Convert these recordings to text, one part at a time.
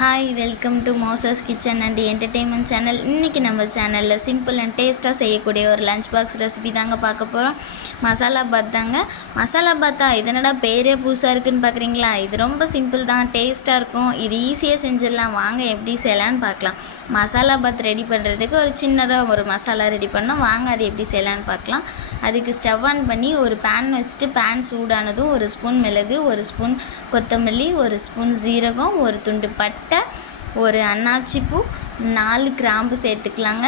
Hi welcome to Moses kitchen and entertainment channel இன்றைக்கி நம்ம சேனலில் சிம்பிள் அண்ட் டேஸ்ட்டாக செய்யக்கூடிய ஒரு லஞ்ச் பாக்ஸ் ரெசிபி தாங்க பார்க்க போகிறோம் மசாலா பாத் தாங்க. மசாலா பாத்தா இதனடா பேரே புதுசாக இருக்குன்னு பார்க்குறீங்களா இது ரொம்ப சிம்பிள் தான் டேஸ்ட்டாக இருக்கும். இது ஈஸியாக செஞ்சிடலாம். வாங்க எப்படி செய்யலான்னு பார்க்கலாம். மசாலா பாத் ரெடி பண்ணுறதுக்கு ஒரு சின்னதாக ஒரு மசாலா ரெடி பண்ணோம். வாங்க அது எப்படி செய்யலான்னு பார்க்கலாம். அதுக்கு ஸ்டவ் ஆன் பண்ணி ஒரு பேன் வச்சுட்டு பேன் சூடானதும் ஒரு ஸ்பூன் மிளகு ஒரு ஸ்பூன் கொத்தமல்லி ஒரு ஸ்பூன் ஜீரகம் ஒரு துண்டு பட் ஒரு அன்னாச்சி பூ நாலு கிராம்பு சேர்த்துக்கலாங்க.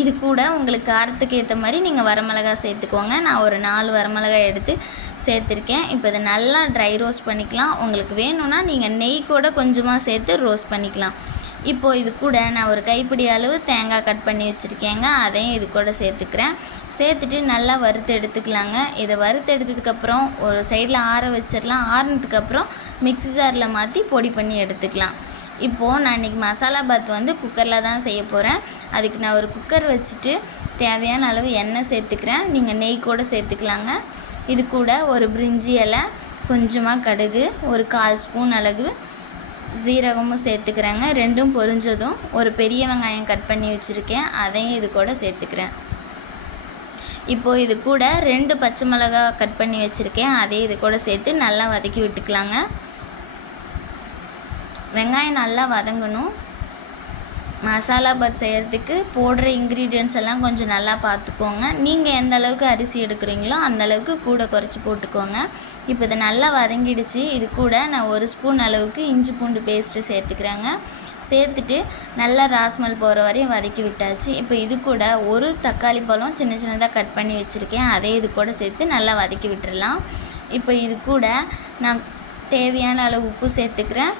இது கூட உங்களுக்கு காரத்துக்கு ஏற்ற மாதிரி நீங்கள் வரமிளகா சேர்த்துக்கோங்க. நான் ஒரு நாலு வரமிளகாய் எடுத்து சேர்த்துருக்கேன். இப்போ இதை நல்லா ட்ரை ரோஸ்ட் பண்ணிக்கலாம். உங்களுக்கு வேணும்னா நீங்கள் நெய் கூட கொஞ்சமாக சேர்த்து ரோஸ்ட் பண்ணிக்கலாம். இப்போது இது கூட நான் ஒரு கைப்பிடி அளவு தேங்காய் கட் பண்ணி வச்சுருக்கேங்க. அதையும் இது கூட சேர்த்துக்கிறேன். சேர்த்துட்டு நல்லா வறுத்து எடுத்துக்கலாங்க. இதை வறுத்து எடுத்ததுக்கப்புறம் ஒரு சைடில் ஆற வச்சிடலாம் ஆறுனதுக்கப்புறம் மிக்ஸி ஜாரில் மாற்றி பொடி பண்ணி எடுத்துக்கலாம். இப்போது நான் இன்றைக்கி மசாலா பாத் வந்து குக்கரில் தான் செய்ய போகிறேன் அதுக்கு நான் ஒரு குக்கர் வச்சுட்டு தேவையான அளவு எண்ணெய் சேர்த்துக்கிறேன். நீங்கள் நெய் கூட சேர்த்துக்கலாங்க. இது கூட ஒரு பிரிஞ்சி இலை கொஞ்சமாக கடுகு ஒரு கால் ஸ்பூன் அளவு சீரகமும் சேர்த்துக்கிறேங்க. ரெண்டும் பொரிஞ்சதும் ஒரு பெரிய வெங்காயம் கட் பண்ணி வச்சுருக்கேன். அதையும் இது கூட சேர்த்துக்கிறேன். இப்போது இது கூட ரெண்டு பச்சை மிளகா கட் பண்ணி வச்சுருக்கேன். அதையும் இது கூட சேர்த்து நல்லா வதக்கி விட்டுக்கலாங்க. வெங்காயம் நல்லா வதங்கணும். மசாலா பாத் செய்கிறதுக்கு போடுற இன்க்ரீடியன்ஸ் எல்லாம் கொஞ்சம் நல்லா பார்த்துக்கோங்க. நீங்கள் எந்த அளவுக்கு அரிசி எடுக்கிறீங்களோ அந்த அளவுக்கு கூட குறைச்சி போட்டுக்கோங்க. இப்போ இதை நல்லா வதங்கிடுச்சு. இது கூட நான் ஒரு ஸ்பூன் அளவுக்கு இஞ்சி பூண்டு பேஸ்ட்டு சேர்த்துக்கிறேங்க. சேர்த்துட்டு நல்லா ராஸ்மல் போகிற வரையும் வதக்கி விட்டாச்சு. இப்போ இது கூட ஒரு தக்காளி பழம் சின்ன சின்னதாக கட் பண்ணி வச்சுருக்கேன். அதே இது கூட சேர்த்து நல்லா வதக்கி விட்டுடலாம் இப்போ இது கூட நான் தேவையான அளவு உப்பு சேர்த்துக்கிறேன்.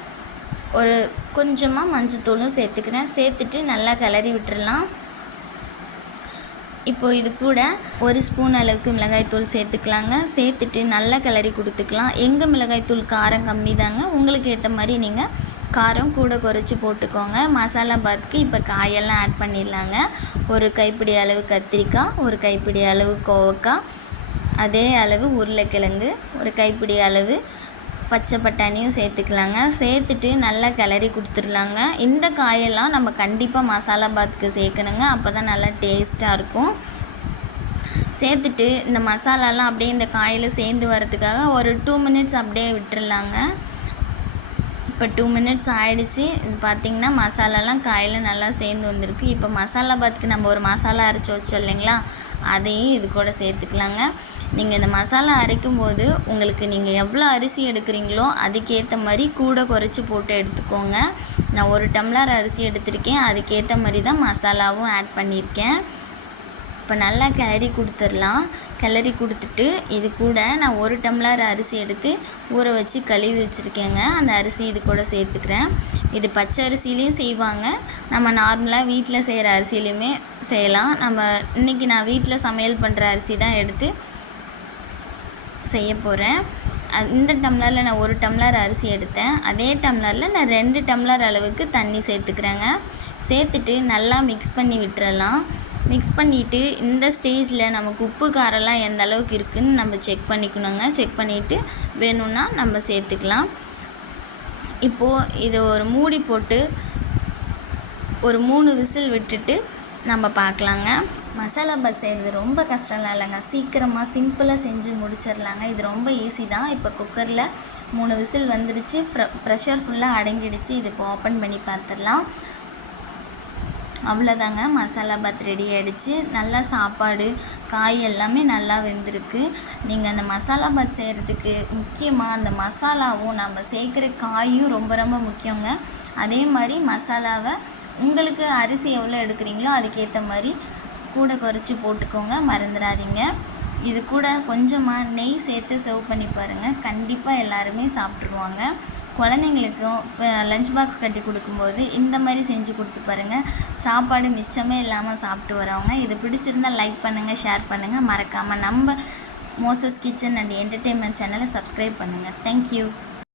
ஒரு கொஞ்சமாக மஞ்சத்தூளும் சேர்த்துக்கிறேன். சேர்த்துட்டு நல்லா கிளறி விட்டுறலாம். இப்போ இது கூட ஒரு ஸ்பூன் அளவுக்கு மிளகாய்த்தூள் சேர்த்துக்கலாங்க. சேர்த்துட்டு நல்லா கிளறி கொடுத்துக்கலாம். எங்கள் மிளகாய்த்தூள் காரம் கம்மி தாங்க. உங்களுக்கு ஏற்ற மாதிரி நீங்கள் காரம் கூட குறைச்சி போட்டுக்கோங்க. மசாலா பாத்துக்கு இப்போ காயெல்லாம் ஆட் பண்ணிடலாங்க. ஒரு கைப்பிடி அளவு கத்திரிக்காய் ஒரு கைப்பிடி அளவு கோவக்காய் அதே அளவு உருளைக்கிழங்கு ஒரு கைப்பிடி அளவு பச்சை பட்டாணியும் சேர்த்துக்கலாங்க. சேர்த்துட்டு நல்லா கிளறி கொடுத்துர்லாங்க இந்த காயெல்லாம் நம்ம கண்டிப்பாக மசாலா பாத்துக்கு சேர்க்கணுங்க. அப்போ தான் நல்லா டேஸ்ட்டாக இருக்கும். சேர்த்துட்டு இந்த மசாலாலாம் அப்படியே இந்த காயில் சேர்ந்து வரதுக்காக ஒரு டூ மினிட்ஸ் அப்படியே விட்டுடலாங்க இப்போ டூ மினிட்ஸ் ஆகிடுச்சி இது பார்த்திங்கன்னா மசாலாலாம் காயில் நல்லா சேர்ந்து வந்திருக்கு. இப்போ மசாலா பாத்துக்கு நம்ம ஒரு மசாலா அரைச்சி வச்சோம் இல்லைங்களா? அதையும் இது கூட சேர்த்துக்கலாங்க. நீங்கள் இந்த மசாலா அரைக்கும் போது உங்களுக்கு நீங்கள் எவ்வளோ அரிசி எடுக்கிறீங்களோ அதுக்கேற்ற மாதிரி கூட குறைச்சி போட்டு எடுத்துக்கோங்க. நான் ஒரு டம்ளர் அரிசி எடுத்திருக்கேன். அதுக்கேற்ற மாதிரி தான் மசாலாவும் ஆட் பண்ணியிருக்கேன். இப்போ நல்லா கிளறி கொடுத்துடலாம். கிளறி கொடுத்துட்டு இது கூட நான் ஒரு டம்ளர் அரிசி எடுத்து ஊற வச்சு கழுவி வச்சுருக்கேங்க. அந்த அரிசி இது கூட சேர்த்துக்கிறேன். இது பச்சை அரிசிலையும் செய்வாங்க. நம்ம நார்மலாக வீட்டில் செய்கிற அரிசிலையுமே செய்யலாம். நம்ம இன்றைக்கி நான் வீட்டில் சமையல் பண்ணுற அரிசி தான் எடுத்து செய்ய போகிறேன். இந்த டம்ளரில் நான் ஒரு டம்ளர் அரிசி எடுத்தேன். அதே டம்ளரில் நான் ரெண்டு டம்ளர் அளவுக்கு தண்ணி சேர்த்துக்கிறேங்க. சேர்த்துட்டு நல்லா மிக்ஸ் பண்ணி விட்டுறலாம். மிக்ஸ் பண்ணிவிட்டு இந்த ஸ்டேஜில் நமக்கு உப்பு காரெல்லாம் எந்த அளவுக்கு இருக்குதுன்னு நம்ம செக் பண்ணிக்கணுங்க. செக் பண்ணிவிட்டு வேணும்னா நம்ம சேர்த்துக்கலாம். இப்போது இதை ஒரு மூடி போட்டு ஒரு மூணு விசில் விட்டுட்டு நம்ம பார்க்கலாங்க. மசாலா பாத் செய்கிறது ரொம்ப கஷ்டம்லாம் இல்லைங்க. சீக்கிரமாக சிம்பிளாக செஞ்சு முடிச்சிடலாங்க. இது ரொம்ப ஈஸி தான். இப்போ குக்கரில் மூணு விசில் வந்துடுச்சு ப்ரெஷர் ஃபுல்லாக அடங்கிடுச்சு. இது இப்போ ஓப்பன் பண்ணி பார்த்துடலாம். அவ்வளோதாங்க. மசாலா பாத் ரெடி ஆகிடுச்சு நல்லா சாப்பாடு காய் எல்லாமே நல்லா வெந்திருக்கு. நீங்கள் அந்த மசாலா பாத் செய்கிறதுக்கு முக்கியமாக அந்த மசாலாவும் நம்ம சேர்க்குற காயும் ரொம்ப ரொம்ப முக்கியங்க. அதே மாதிரி மசாலாவை உங்களுக்கு அரிசி எவ்வளோ எடுக்கிறீங்களோ அதுக்கேற்ற மாதிரி கூட குறைச்சி போட்டுக்கோங்க. மறந்துடாதீங்க. இது கூட கொஞ்சமாக நெய் சேர்த்து சர்வ் பண்ணி பாருங்கள் கண்டிப்பாக எல்லாருமே சாப்பிட்ருவாங்க குழந்தைங்களுக்கும் லஞ்ச் பாக்ஸ் கட்டி கொடுக்கும்போது இந்த மாதிரி செஞ்சு கொடுத்து பாருங்கள் சாப்பாடு மிச்சமே இல்லாமல் சாப்பிட்டு வரவங்க. இது பிடிச்சிருந்தால் லைக் பண்ணுங்கள் ஷேர் பண்ணுங்கள் மறக்காமல் நம்ம மோசஸ் கிச்சன் அண்ட் என்டர்டெயின்மெண்ட் சேனலை சப்ஸ்கிரைப் பண்ணுங்கள் தேங்க்யூ